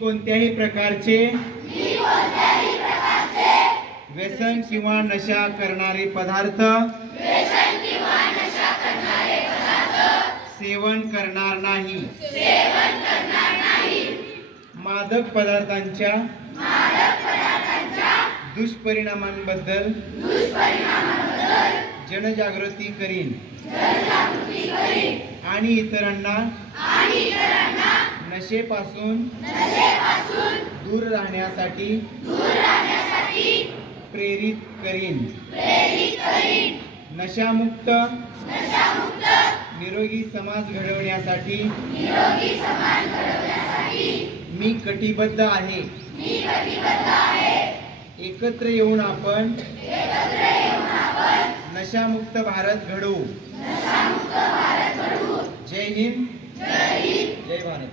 कोणत्याही प्रकारचे व्यसन किंवा नशा करणारे पदार्थ सेवन करणार नाही। मादक पदार्थांच्या दुष्परिणामांबद्दल जनजागृती करीन आणि इतरांना नशेपासून दूर राहण्यासाठी प्रेरित करीन। नशामुक्त निरोगी समाज घडवण्यासाठी मी कटिबद्ध आहे। एकत्र येऊन आपण नशामुक्त भारत घडवू। जय हिंद, जय भारत।